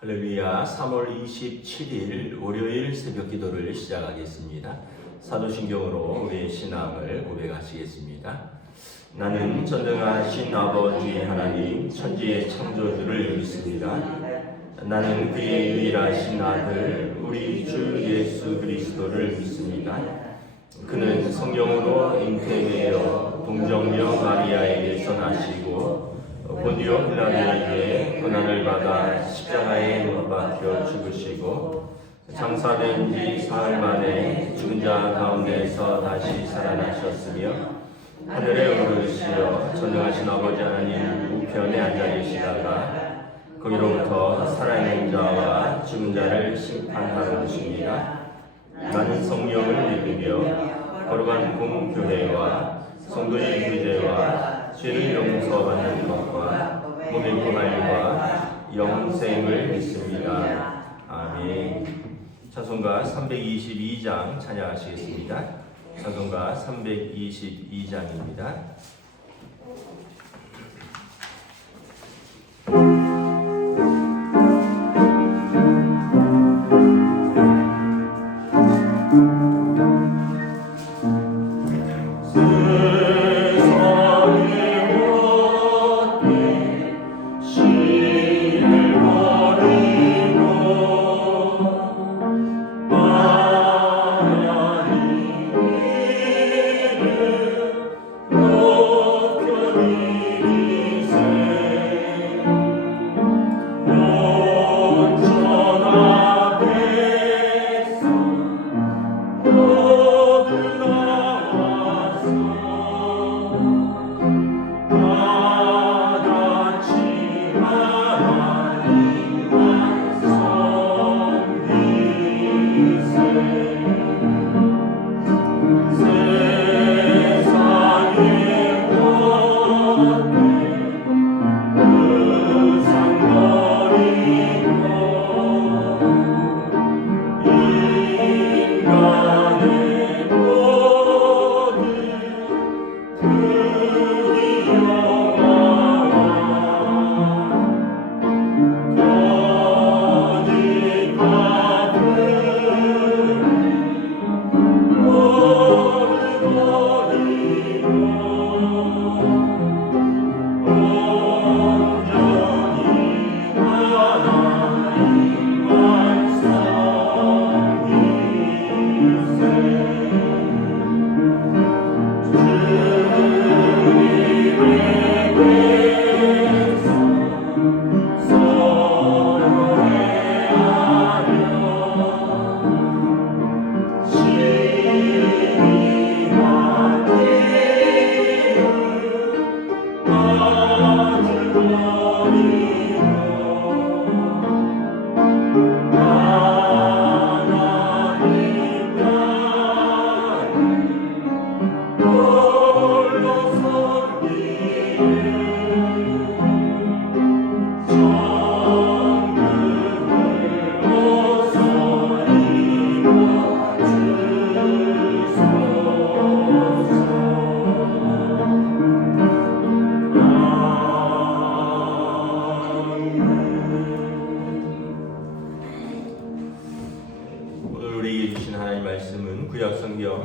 할렐루야. 3월 27일 월요일 새벽 기도를 시작하겠습니다. 사도신경으로 우리의 신앙을 고백하시겠습니다. 나는 전능하신 아버지 하나님 천지의 창조주를 믿습니다. 나는 그의 유일하신 아들 우리 주 예수 그리스도를 믿습니다. 그는 성령으로 잉태되어 동정녀 마리아에게서 나시고 본디오 빌라도에게 고난을 받아 십자가에 못 박혀 죽으시고 장사된 지 사흘 만에 죽은 자 가운데서 다시 살아나셨으며 하늘에 오르시어 전능하신 아버지 하나님 우편에 앉아 계시다가 거기로부터 살아있는 자와 죽은 자를 심판하러 오십니다. 나는 성령을 믿으며 거룩한 공교회와 성도의 교제와 죄를 용서받는 것과 몸의 부활과 영생을 믿습니다. 아멘. 찬송가 322장 찬양하시겠습니다. 찬송가 322장입니다.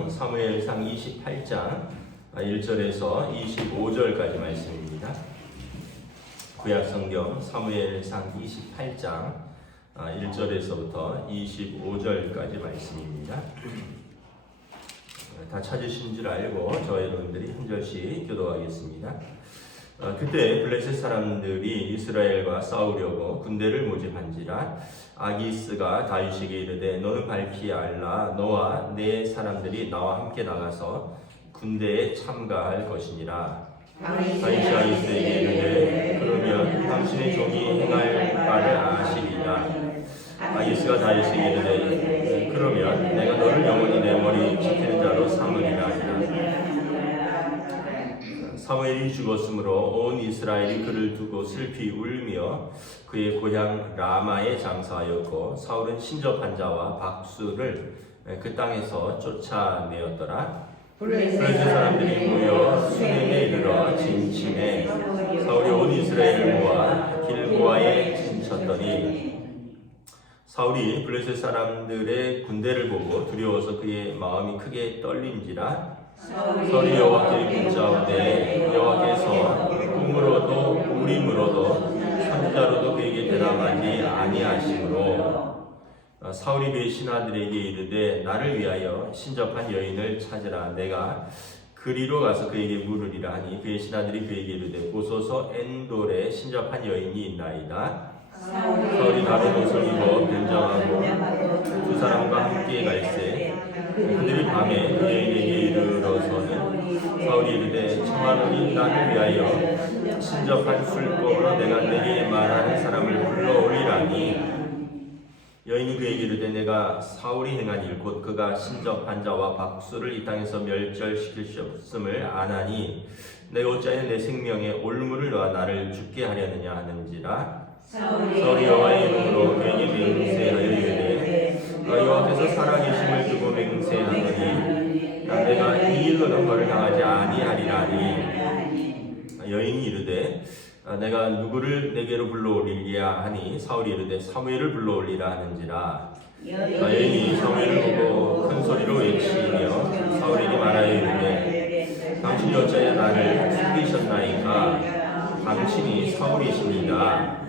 사무엘상 28장 1절에서 25절까지 말씀입니다. 구약성경 사무엘상 28장 1절에서부터 25절까지 말씀입니다. 다 찾으신 줄 알고 저희 여러분들이 한 절씩 교도하겠습니다. 그때 블레셋 사람들이 이스라엘과 싸우려고 군대를 모집한지라 아기스가 다윗에게 이르되 너는 밝히 알라 너와 내 사람들이 나와 함께 나가서 군대에 참가할 것이니라. 다윗이 아기스에게 이르되 그러면 당신의 종이 행할 바를 아시리라. 아기스가 다윗에게 이르되 그러면 내가 너를 영원히 내 머리 지키는 자로 삼으리라 하니라. 사무엘이 죽었으므로 온 이스라엘이 그를 두고 슬피 울며 그의 고향 라마에 장사하였고 사울은 신접한 자와 박수를 그 땅에서 쫓아내었더라. 블레셋 사람들이 모여 수넴에 이르러 진침해 사울이 온 이스라엘을 모아 길보아에 진쳤더니 사울이 블레셋 사람들의 군대를 보고 두려워서 그의 마음이 크게 떨린지라 사울이 여호와께 묻자오되 여호와께서 꿈으로도 우림으로도 선지자로도 그에게 대답하지 아니하시므로 사울이 그의 신하들에게 이르되 나를 위하여 신접한 여인을 찾으라. 내가 그리로 가서 그에게 물으리라 하니 그의 신하들이 그에게 이르되 보소서 엔돌에 신접한 여인이 있나이다. 사울이 다른 옷을 입어 변장하고 두 사람과 함께 갈새 그들이 밤에 그 여인에게 이르러서는 사울이 이르되 청하노니 나를 위하여 신접한 술법으로 내가 내게 말하는 사람을 불러오리라니 여인이 그에게 이르되 내가 사울이 행한 일 곧 그가 신접한 자와 박수를 이 땅에서 멸절시킬 수 없음을 아나니 내가 어찌하여 내 생명에 올무를 넣어 나를 죽게 하려느냐 하는지라 사울이 여호와의 이름으로 그에게 맹세하여 이르되 여호와께서 살아계심을 두고 맹세하노니 내가 이 일로는 벌을 당하지 아니하리라니 여인이 이르되 내가 누구를 내게로 불러올리랴 하니 사울이 이르되 사무엘을 불러올리라 하는지라 여인이 사무엘을 보고 큰 소리로 외치며 사울에게 말하여 이르되 당신이 어찌하여 나를 죽이셨나이까 당신이 사울이십니다.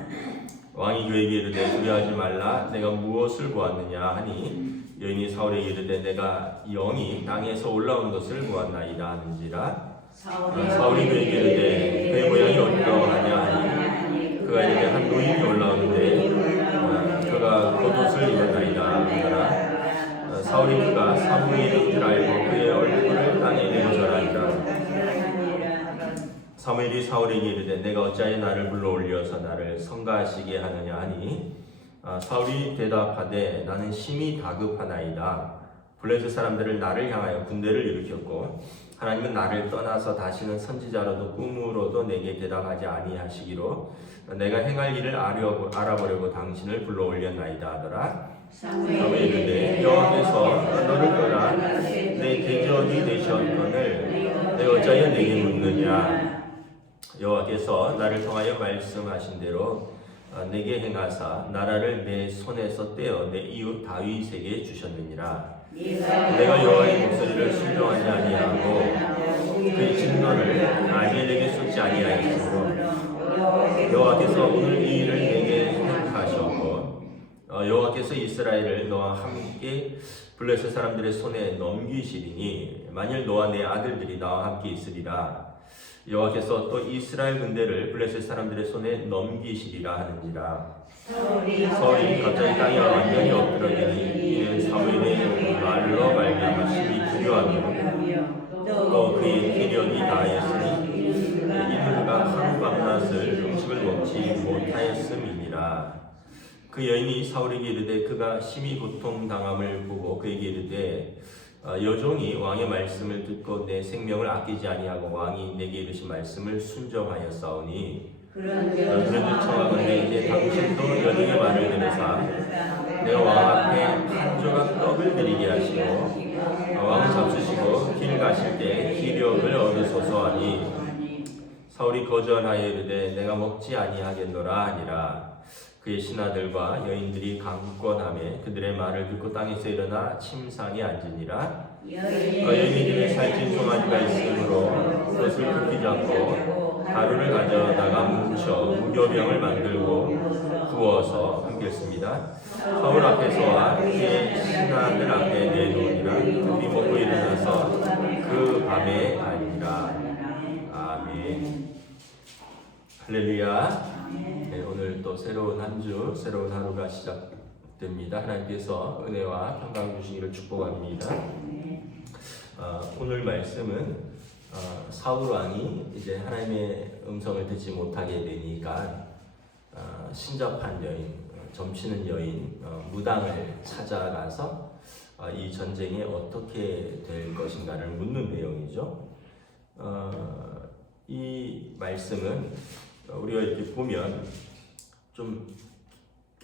왕이 그에게 이르되 두려워하지 말라 내가 무엇을 보았느냐 하니 여인이 사울에게 이르되 내가 영이 땅에서 올라온 것을 보았나이다 하는지라 사울이 그에게 이르되 그의 모양이 어떠하냐 하니 그가 이르되 한 노인이 올라오는데 그가 겉옷을 입었나이다 하더라. 사울이 그가 사무엘인 줄 알고 그의 얼굴을 땅에 내고 절하니라. 사무엘이 사울에게 이르되 내가 어찌하여 나를 불러올려서 나를 성가하시게 하느냐 하니 사울이 대답하되 나는 심히 다급하나이다. 블레셋 사람들을 나를 향하여 군대를 일으켰고 하나님은 나를 떠나서 다시는 선지자로도 꿈으로도 내게 대답하지 아니하시기로 내가 행할 일을 알아보려고 당신을 불러올렸나이다 하더라. 사무엘이 이르되 여호와께서 너를 떠나 내 대적이 되셨거늘 내가 어찌하여 내게 묻느냐. 여호와께서 나를 통하여 말씀하신 대로 내게 행하사 나라를 내 손에서 떼어 내 이웃 다윗에게 주셨느니라. 내가 여호와의 목소리를 순종하지 아니하고 그의 진노를 아벨에게 쏟지 아니하였으므로 여호와께서 오늘 이 일을 내게 행하셨고 여호와께서 이스라엘을 너와 함께 블레셋 사람들의 손에 넘기시리니 만일 너와 내 아들들이 나와 함께 있으리라. 여호와께서 또 이스라엘 군대를 블레셋 사람들의 손에 넘기시리라 하는지라. 사울이 갑자기 땅에 완전히 엎드러지니 이는 사무엘의 말로 말미암아 심히 두려워하며 또 그의 기력이 다하였으니 이는 그가 하루 밤낮을 음식을 먹지 못하였음이니라. 그 여인이 사울에게 이르되 그가 심히 고통당함을 보고 그에게 이르되 여종이 왕의 말씀을 듣고 내 생명을 아끼지 아니하고 왕이 내게 이르신 말씀을 순종하였사오니 그런즉 청하건대 이제 당신도 여종의 말을 들으사 내가 왕 앞에 한 조각 떡을 드리게 하시고 왕을 잡수시고 길 가실 때 기력을 얻으소서 하니 사울이 거절하여 이르되 내가 먹지 아니하겠노라 하니라. 그의 신하들과 여인들이 강권하며 그들의 말을 듣고 땅에서 일어나 침상에 앉으니라. 여인들이 살찐 송아지가 있으므로 그것을 급히 잡고 가루를 가져다가 뭉쳐 무교병을 만들고 부어서 함겼습니다. 사울 앞에서와 그의 신하들 앞에 내놓으니라. 급히 먹고 일어나서 그 밤에 아니라. 아멘. 할렐루야. 네, 오늘 또 새로운 한 주, 새로운 하루가 시작됩니다. 하나님께서 은혜와 평강 주시기를 축복합니다. 오늘 말씀은 사울 왕이 이제 하나님의 음성을 듣지 못하게 되니까 신접한 여인, 점치는 여인 무당을 찾아가서 이 전쟁에 어떻게 될 것인가를 묻는 내용이죠. 이 말씀은 우리가 이렇게 보면 좀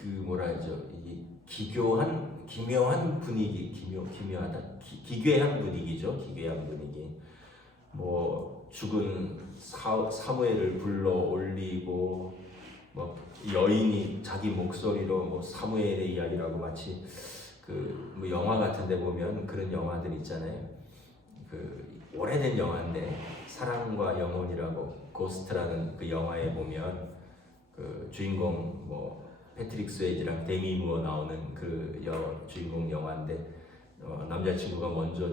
그 뭐라 하죠? 이 기묘한 분위기, 기묘하다, 기괴한 분위기죠. 기괴한 분위기. 뭐 죽은 사무엘을 불러 올리고 뭐 여인이 자기 목소리로 뭐 사무엘의 이야기라고 마치 뭐 영화 같은데 보면 그런 영화들 있잖아요. 오래된 영화인데 사랑과 영혼이라고 고스트라는 그 영화에 보면 주인공 뭐 패트릭 스웨이지랑 데미 무어 나오는 주인공 영화인데 남자친구가 먼저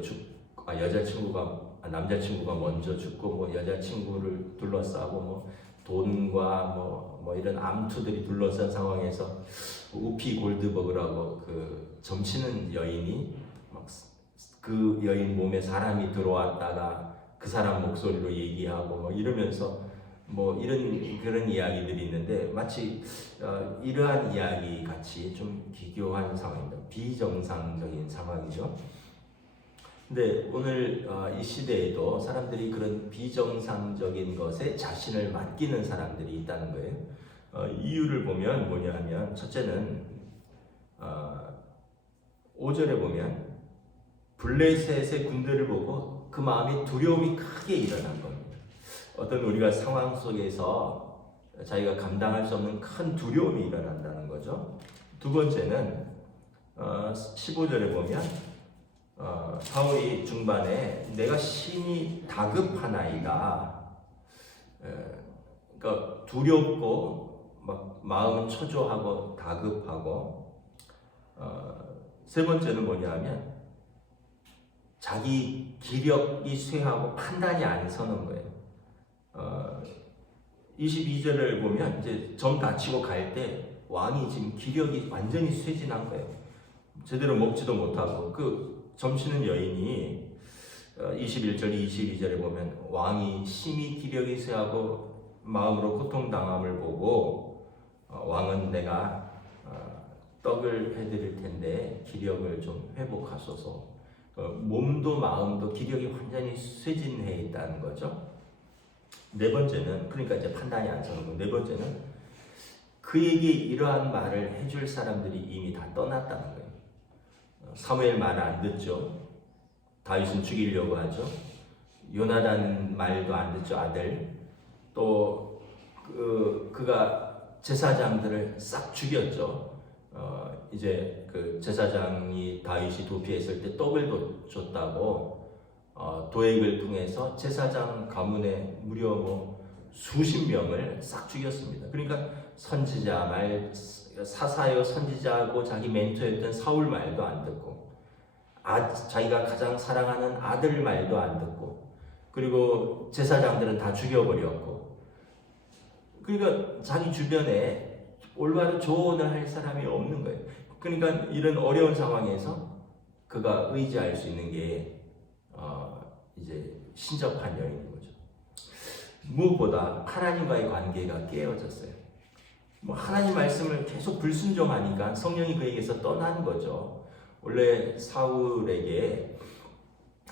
남자친구가 먼저 죽고 뭐 여자친구를 둘러싸고 뭐 돈과 뭐 이런 암투들이 둘러싼 상황에서 우피 골드버그라고 점치는 여인이 그 여인 몸에 사람이 들어왔다가 그 사람 목소리로 얘기하고 뭐 이러면서 뭐 그런 이야기들이 있는데 마치 이러한 이야기 같이 좀 비교한 상황입니다. 비정상적인 상황이죠. 근데 오늘 이 시대에도 사람들이 그런 비정상적인 것에 자신을 맡기는 사람들이 있다는 거예요. 이유를 보면 뭐냐면 첫째는 5절에 보면 블레셋의 군대를 보고 그 마음에 두려움이 크게 일어난 겁니다. 어떤 우리가 상황 속에서 자기가 감당할 수 없는 큰 두려움이 일어난다는 거죠. 두 번째는 15절에 보면 사울이 중반에 내가 심히 다급하나이다. 그러니까 두렵고 막 마음은 초조하고 다급하고 세 번째는 뭐냐면 자기 기력이 쇠하고 판단이 안 서는 거예요. 22절을 보면 이제 점 다치고 갈 때 왕이 지금 기력이 완전히 쇠진한 거예요. 제대로 먹지도 못하고 점치는 여인이 21절, 22절에 보면 왕이 심히 기력이 쇠하고 마음으로 고통당함을 보고 왕은 내가 떡을 해드릴 텐데 기력을 좀 회복하소서. 몸도 마음도 기력이 완전히 쇠진해 있다는 거죠. 네 번째는 그러니까 이제 판단이 안 서는 거. 네 번째는 그에게 이러한 말을 해줄 사람들이 이미 다 떠났다는 거예요. 사무엘 말을 안 듣죠. 다윗은 죽이려고 하죠. 요나단 말도 안 듣죠. 아들. 또 그가 제사장들을 싹 죽였죠. 이제 제사장이 다윗이 도피했을 때 떡을 줬다고 도액을 통해서 제사장 가문에 무려 뭐 수십 명을 싹 죽였습니다. 그러니까 선지자 말 사사요 선지자고 자기 멘토였던 사울 말도 안 듣고 자기가 가장 사랑하는 아들 말도 안 듣고 그리고 제사장들은 다 죽여버렸고 그러니까 자기 주변에 올바른 조언을 할 사람이 없는 거예요. 그러니까 이런 어려운 상황에서 그가 의지할 수 있는 게 이제 신접한 여인인 거죠. 무엇보다 하나님과의 관계가 깨어졌어요. 뭐 하나님 말씀을 계속 불순종하니까 성령이 그에게서 떠난 거죠. 원래 사울에게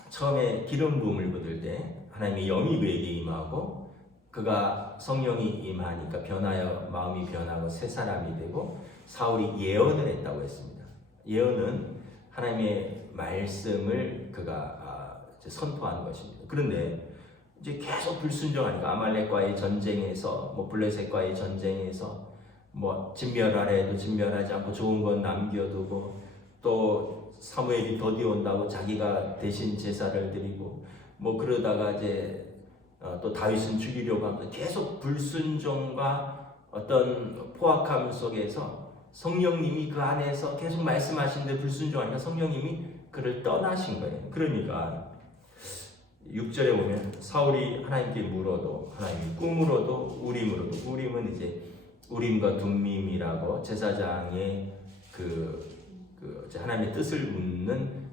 처음에 기름 부음을 받을 때 하나님의 영이 그에게 임하고 그가 성령이 임하니까 마음이 변하고 새 사람이 되고 사울이 예언을 했다고 했습니다. 예언은 하나님의 말씀을 그가 선포한 것입니다. 그런데 이제 계속 불순종하니까 아말렉과의 전쟁에서 뭐 블레셋과의 전쟁에서 뭐 진멸하라 해도 진멸하지 않고 좋은 건 남겨두고 또 사무엘이 더디 온다고 자기가 대신 제사를 드리고 뭐 그러다가 이제 또 다윗은 죽이려고 합니다. 계속 불순종과 어떤 포악함 속에서 성령님이 그 안에서 계속 말씀하시는데 불순종하니까 성령님이 그를 떠나신 거예요. 그러니까 6절에 보면 사울이 하나님께 물어도 하나님이 꿈으로도 우림으로도 우림은 이제 우림과 둠밈이라고 제사장의 하나님의 뜻을 묻는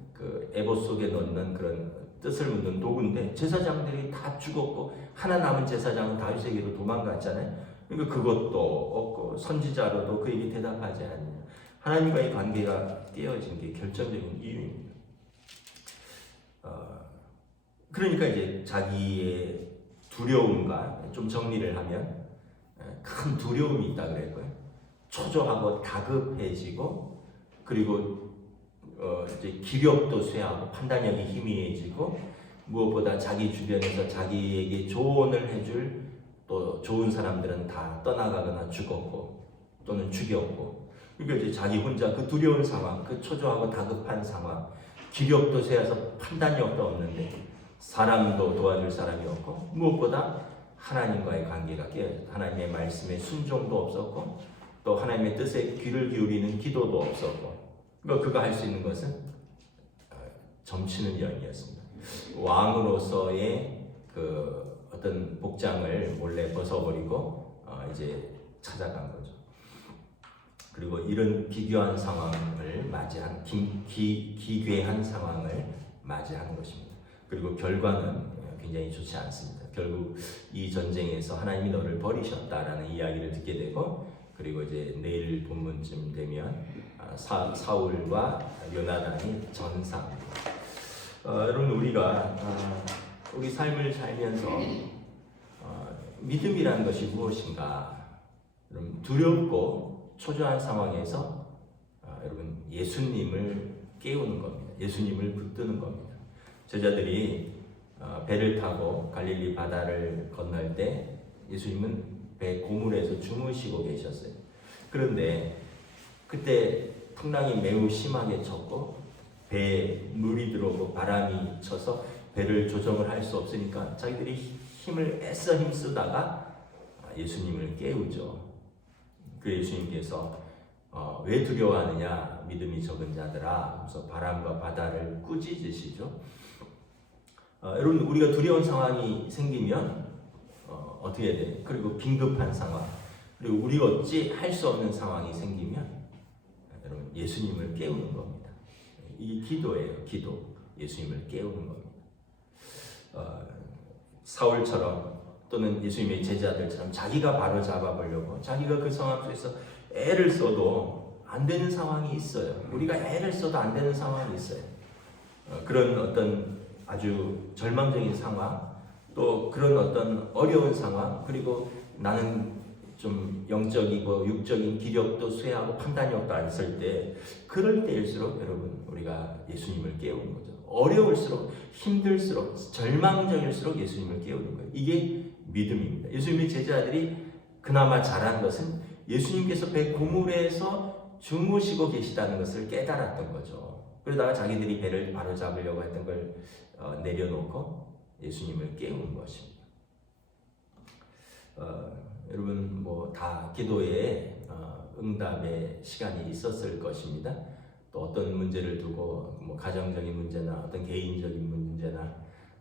에봇 속에 넣는 그런 뜻을 묻는 도구인데 제사장들이 다 죽었고 하나 남은 제사장은 다윗에게로 도망갔잖아요. 그러니까 그것도 없고 선지자로도 그에게 대답하지 않느냐. 하나님과의 관계가 깨어진 게 결정적인 이유입니다. 그러니까 이제 자기의 두려움과 좀 정리를 하면 큰 두려움이 있다 그랬고요. 초조하고 다급해지고 그리고 이제 기력도 쇠하고 판단력이 희미해지고 무엇보다 자기 주변에서 자기에게 조언을 해줄 또 또 좋은 사람들은 다 떠나가거나 죽었고 또는 죽였고, 그러니까 이제 자기 혼자 그 두려운 상황, 그 초조하고 다급한 상황, 기력도 쇠해서 판단력도 없는데 사람도 도와줄 사람이 없고, 무엇보다 하나님과의 관계가 깨어져 하나님의 말씀에 순종도 없었고 또 하나님의 뜻에 귀를 기울이는 기도도 없었고, 그러니까 그가 할 수 있는 것은 점치는 연이었습니다. 왕으로서의 그 어떤 복장을 몰래 벗어버리고 이제 찾아간 거죠. 그리고 이런 기괴한 상황을 맞이한 기괴한 상황을 맞이하는 것입니다. 그리고 결과는 굉장히 좋지 않습니다. 결국 이 전쟁에서 하나님이 너를 버리셨다라는 이야기를 듣게 되고, 그리고 이제 내일 본문쯤 되면 사울과 요나단이 전사합니다. 여러분, 우리가 우리 삶을 살면서 믿음이라는 것이 무엇인가? 여러분, 두렵고 초조한 상황에서 여러분 예수님을 깨우는 겁니다. 예수님을 붙드는 겁니다. 제자들이 배를 타고 갈릴리 바다를 건널 때 예수님은 배 고물에서 주무시고 계셨어요. 그런데 그때 풍랑이 매우 심하게 쳤고 배에 물이 들어오고 바람이 쳐서 배를 조정을 할 수 없으니까 자기들이 힘을 애써 힘쓰다가 예수님을 깨우죠. 그 예수님께서 왜 두려워하느냐 믿음이 적은 자들아, 그래서 바람과 바다를 꾸짖으시죠. 여러분, 우리가 두려운 상황이 생기면 어떻게 해야 돼요? 그리고 긴급한 상황, 그리고 우리가 어찌 할 수 없는 상황이 생기면 여러분 예수님을 깨우는 겁니다. 이 기도예요. 기도. 예수님을 깨우는 겁니다. 사울처럼 또는 예수님의 제자들처럼 자기가 바로 잡아보려고 자기가 그 상황 속에서 애를 써도 안 되는 상황이 있어요. 우리가 애를 써도 안 되는 상황이 있어요. 그런 어떤 아주 절망적인 상황, 또 그런 어떤 어려운 상황, 그리고 나는 좀 영적이고 육적인 기력도 쇠하고 판단력도 안 쓸 때, 그럴 때일수록 여러분 우리가 예수님을 깨우는 거죠. 어려울수록, 힘들수록, 절망적일수록 예수님을 깨우는 거예요. 이게 믿음입니다. 예수님의 제자들이 그나마 잘한 것은 예수님께서 배 고물에서 주무시고 계시다는 것을 깨달았던 거죠. 그러다가 자기들이 배를 바로 잡으려고 했던 걸 내려놓고 예수님을 깨우는 것입니다. 여러분 뭐 다 기도에 응답의 시간이 있었을 것입니다. 또 어떤 문제를 두고 뭐 가정적인 문제나 어떤 개인적인 문제나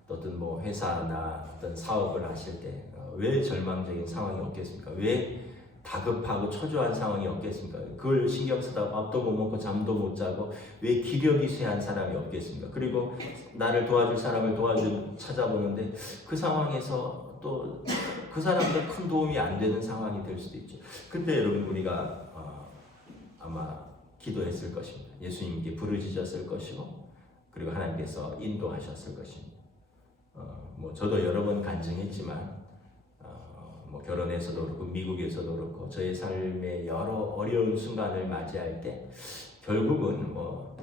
또 어떤 뭐 회사나 어떤 사업을 하실 때 왜 절망적인 상황이 없겠습니까? 왜 다급하고 초조한 상황이 없겠습니까? 그걸 신경 쓰다 밥도 못 먹고 잠도 못 자고 왜 기력이 쇠한 사람이 없겠습니까? 그리고 나를 도와줄 사람을 찾아보는데 그 상황에서 또 그 사람도 큰 도움이 안 되는 상황이 될 수도 있죠. 근데 여러분 우리가 아마 기도했을 것입니다. 예수님께 부르짖었을 것이고, 그리고 하나님께서 인도하셨을 것입니다. 뭐 저도 여러 번 간증했지만 뭐 결혼에서도 그렇고 미국에서도 그렇고 저의 삶의 여러 어려운 순간을 맞이할 때 결국은 뭐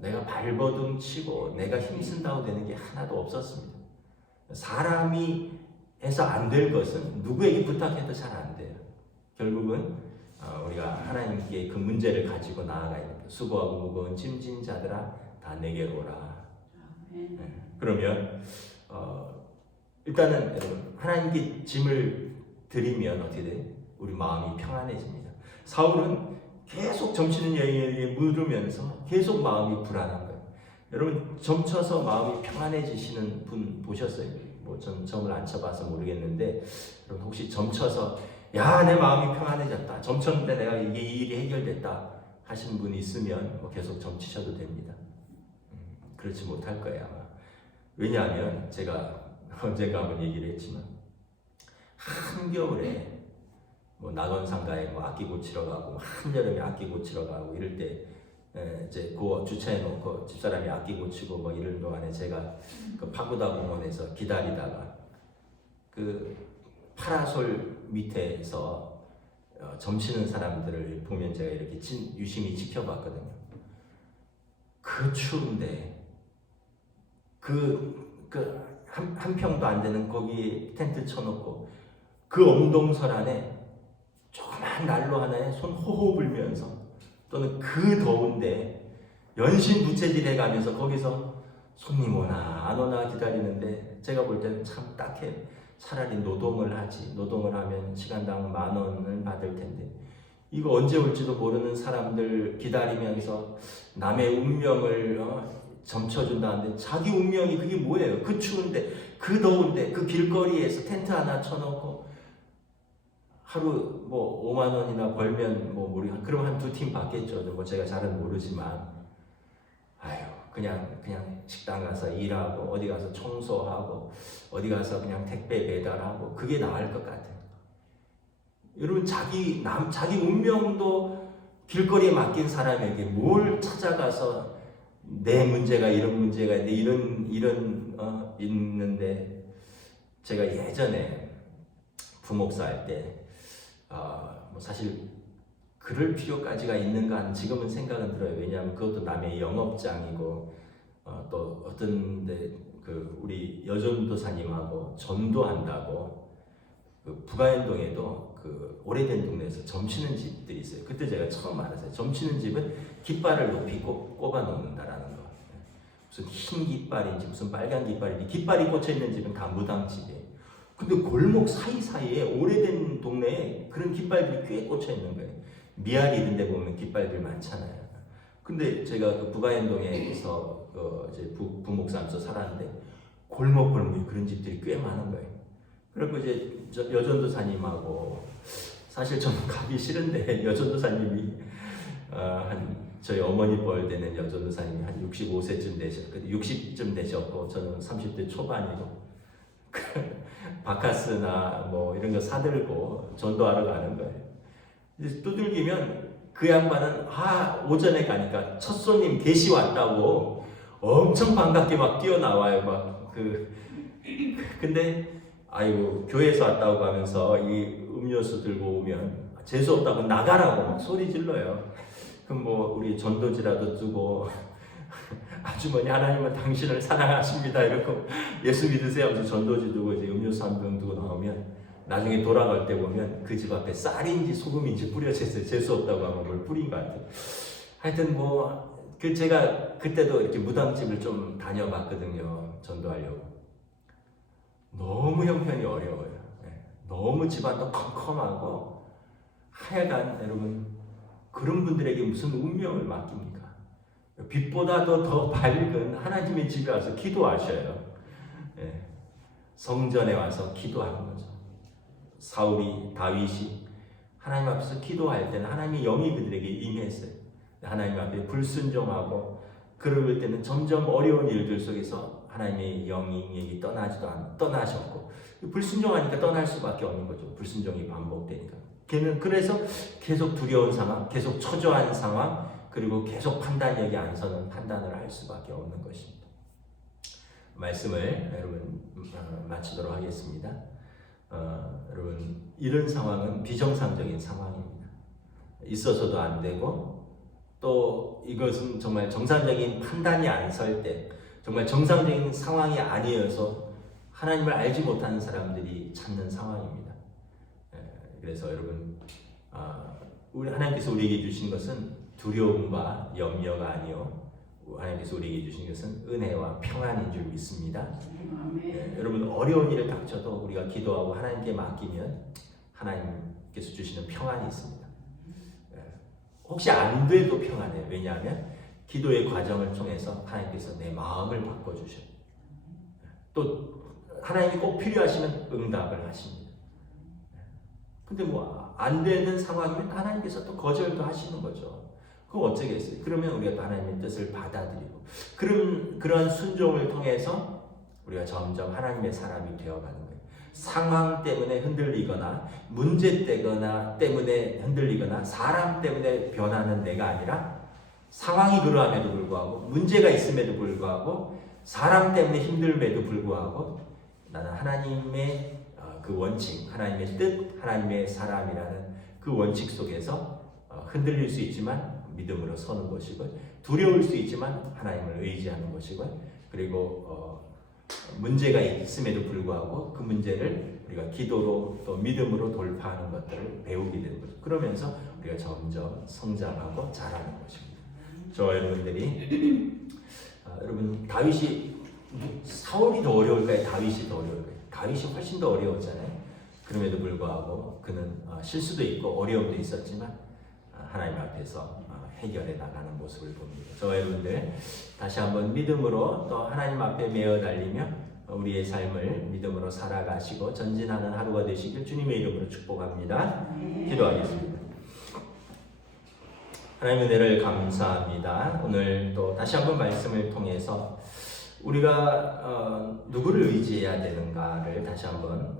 내가 발버둥 치고 내가 힘쓴다고 되는 게 하나도 없었습니다. 사람이 해서 안 될 것은 누구에게 부탁해도 잘 안 돼요. 결국은 우리가 하나님께 그 문제를 가지고 나아가야 됩니다. 수고하고 무거운 짐진 자들아 다 내게로 오라. 네. 그러면 일단은 여러분 하나님께 짐을 드리면 어떻게 돼요? 우리 마음이 평안해집니다. 사울은 계속 점치는 여인에게 물으면서 계속 마음이 불안한 거예요. 여러분 점쳐서 마음이 평안해지시는 분 보셨어요? 뭐 전 점을 안 쳐봐서 모르겠는데, 여러분 혹시 점쳐서 야 내 마음이 평안해졌다, 점쳤는데 내가 이 일이 해결됐다 하시는 분이 있으면 뭐 계속 점치셔도 됩니다. 그렇지 못할 거예요 아마. 왜냐하면 제가 언젠가 한번 얘기를 했지만 한겨울에 뭐 낙원상가에 뭐 악기 고치러 가고 한여름에 악기 고치러 가고 이럴 때 이제 그 주차해 놓고 집사람이 악기 고치고 뭐 이런 동안에 제가 그 파고다 공원에서 기다리다가 그 파라솔 밑에서 점치는 사람들을 보면 제가 이렇게 유심히 지켜봤거든요. 그 추운데 한 평도 안 되는 거기 텐트 쳐놓고 그 엄동설 안에 조그만 난로 하나에 손 호호 불면서 또는 그 더운데 연신무채질 해가면서 거기서 손님 오나 안 오나 기다리는데 제가 볼 때는 참 딱해. 차라리 노동을 하지. 노동을 하면 시간당 10,000원을 받을 텐데 이거 언제 올지도 모르는 사람들 기다리면서 남의 운명을 점쳐준다는데 자기 운명이 그게 뭐예요? 그 추운데 그 더운데 그 길거리에서 텐트 하나 쳐놓고 하루 뭐 5만 원이나 벌면 뭐 우리 그럼 한 2팀 받겠죠. 뭐 제가 잘은 모르지만 아유 그냥 식당 가서 일하고 어디 가서 청소하고 어디 가서 그냥 택배 배달하고 그게 나을 것 같아요. 여러분 자기 운명도 길거리에 맡긴 사람에게 뭘 찾아가서 내 문제가 이런 문제가 있는데 제가 예전에 부목사 할 때 뭐 사실 그럴 필요까지가 있는가 지금은 생각은 들어요. 왜냐하면 그것도 남의 영업장이고 또 어떤데 그 우리 여전도사님하고 전도한다고 그 부가현동에도 그 오래된 동네에서 점치는 집들이 있어요. 그때 제가 처음 알았어요. 점치는 집은 깃발을 높이 꼽아 놓는다라는 거. 무슨 흰 깃발인지 무슨 빨간 깃발인지 깃발이 꽂혀 있는 집은 다 무당집이에요. 근데 골목 사이사이에 오래된 동네에 그런 깃발들이 꽤 꽂혀 있는 거예요. 미아리 이런 데 보면 깃발들 많잖아요. 근데 제가 그 부가현동에서 이제 부목사하면서 살았는데 골목골목에 그런 집들이 꽤 많은 거예요. 그리고 이제 여전도사님하고 사실 저는 가기 싫은데 여전도사님이 저희 어머니 뻘 되는 여전도사님이 한 65세쯤 되셨고 60쯤 되셨고 저는 30대 초반이고 바카스나 뭐 이런 거 사들고 전도하러 가는 거예요. 이제 두들기면 그 양반은 오전에 가니까 첫 손님 계시 왔다고 엄청 반갑게 막 뛰어나와요. 근데 아이고 교회에서 왔다고 하면서 이 음료수 들고 오면 재수 없다고 나가라고 막 소리 질러요. 그럼 뭐 우리 전도지라도 두고 아주머니 하나님은 당신을 사랑하십니다 이러고 예수 믿으세요 하면서 전도지 두고 이제 음료수 한 병 두고 나오면 나중에 돌아갈 때 보면 그 집 앞에 쌀인지 소금인지 뿌려져 있어요. 재수 없다고 하면 뭘 뿌린 것 같아요. 하여튼 제가 그때도 이렇게 무당집을 좀 다녀봤거든요. 전도하려고. 너무 형편이 어려워요. 너무 집안도 컴컴하고 하여간 여러분 그런 분들에게 무슨 운명을 맡깁니까? 빛보다도 더 밝은 하나님의 집에 와서 기도하셔요. 성전에 와서 기도하는 거죠. 사울이 다윗이 하나님 앞에서 기도할 때는 하나님의 영이 그들에게 임했어요. 하나님 앞에 불순종하고 그럴 때는 점점 어려운 일들 속에서 하나님의 영이 떠나셨고 불순종하니까 떠날 수밖에 없는 거죠. 불순종이 반복되니까. 걔는 그래서 계속 두려운 상황, 계속 초조한 상황, 그리고 계속 판단력이 안 서는 판단을 할 수밖에 없는 것입니다. 말씀을 여러분 마치도록 하겠습니다. 여러분 이런 상황은 비정상적인 상황입니다. 있어서도 안 되고 또 이것은 정말 정상적인 판단이 안 설 때 정말 정상적인 상황이 아니어서 하나님을 알지 못하는 사람들이 찾는 상황입니다. 그래서 여러분 우리 하나님께서 우리에게 주신 것은 두려움과 염려가 아니요 하나님께서 우리에게 주신 것은 은혜와 평안인 줄 믿습니다. 여러분 어려운 일을 닥쳐도 우리가 기도하고 하나님께 맡기면 하나님께서 주시는 평안이 있습니다. 혹시 안 돼도 평안해요. 왜냐하면 기도의 과정을 통해서 하나님께서 내 마음을 바꿔주셔요. 또 하나님이 꼭 필요하시면 응답을 하십니다. 근데 안 되는 상황이면 하나님께서 또 거절도 하시는 거죠. 그거 어쩌겠어요. 그러면 우리가 하나님의 뜻을 받아들이고 그런 순종을 통해서 우리가 점점 하나님의 사람이 되어가는 거예요. 상황 때문에 흔들리거나 문제 때문에 흔들리거나 사람 때문에 변하는 내가 아니라 상황이 그러함에도 불구하고 문제가 있음에도 불구하고 사람 때문에 힘듦에도 불구하고 나는 하나님의 그 원칙, 하나님의 뜻, 하나님의 사람이라는 그 원칙 속에서 흔들릴 수 있지만 믿음으로 서는 것이고 두려울 수 있지만 하나님을 의지하는 것이고 그리고 문제가 있음에도 불구하고 그 문제를 우리가 기도로 또 믿음으로 돌파하는 것들을 배우게 되는 거죠. 그러면서 우리가 점점 성장하고 자라는 것입니다. 저와 여러분들이 여러분 다윗이 사울이 더 어려울까요? 다윗이 더 어려울까요? 다윗이 훨씬 더 어려웠잖아요. 그럼에도 불구하고 그는 실수도 있고 어려움도 있었지만 하나님 앞에서 해결해 나가는 모습을 봅니다. 저와 여러분들 다시 한번 믿음으로 또 하나님 앞에 매어 달리며 우리의 삶을 믿음으로 살아가시고 전진하는 하루가 되시길 주님의 이름으로 축복합니다. 기도하겠습니다. 하나님의 은혜를 감사합니다. 오늘 또 다시 한번 말씀을 통해서 우리가 누구를 의지해야 되는가를 다시 한번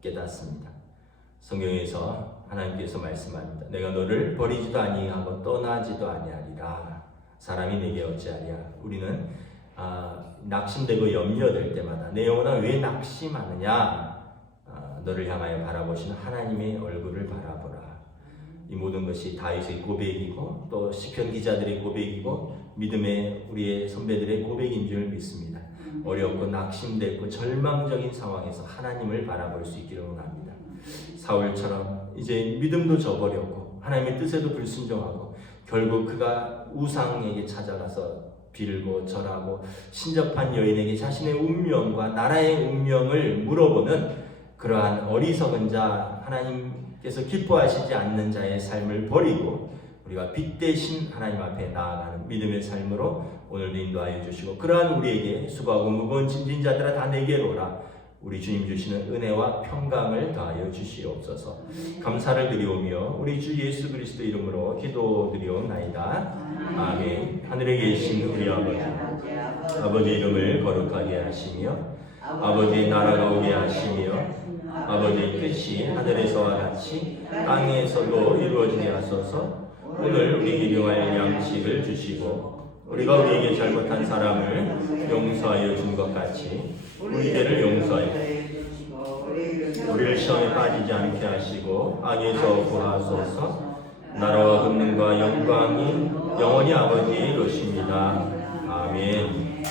깨닫습니다. 성경에서 하나님께서 말씀합니다. 내가 너를 버리지도 아니하고 떠나지도 아니하리라. 사람이 내게 어찌하랴. 우리는 낙심되고 염려될 때마다 내 영혼아 왜 낙심하느냐. 너를 향하여 바라보시는 하나님의 얼굴을 바라보라. 이 모든 것이 다윗의 고백이고 또 시편 기자들의 고백이고 믿음의 우리의 선배들의 고백인 줄 믿습니다. 어렵고 낙심되고 절망적인 상황에서 하나님을 바라볼 수 있기를 원합니다. 사울처럼 이제 믿음도 저버렸고 하나님의 뜻에도 불순종하고 결국 그가 우상에게 찾아가서 빌고 절하고 신접한 여인에게 자신의 운명과 나라의 운명을 물어보는 그러한 어리석은 자, 하나님께서 기뻐하시지 않는 자의 삶을 버리고 우리가 빛 대신 하나님 앞에 나아가는 믿음의 삶으로 오늘도 인도하여 주시고 그러한 우리에게 수고하고 무거운 짐진 자들아 다 내게로 오라. 우리 주님 주시는 은혜와 평강을 더하여 주시옵소서. 감사를 드리오며 우리 주 예수 그리스도 이름으로 기도드리옵나이다. 아멘. 하늘에 계신 우리 아버지 이름을 거룩하게 하시며 아버지의 나라가 오게 하시며 아버지의 뜻이 하늘에서와 같이 땅에서도 이루어지게 하소서. 오늘 우리에게 일용할 양식을 주시고 우리가 우리에게 잘못한 사람을 용서하여 준 것 같이 우리들을 용서하여 우리를 시험에 빠지지 않게 하시고 악에서 구하소서. 나라와 권능과 영광이 영원히 아버지의 것입니다. 아멘.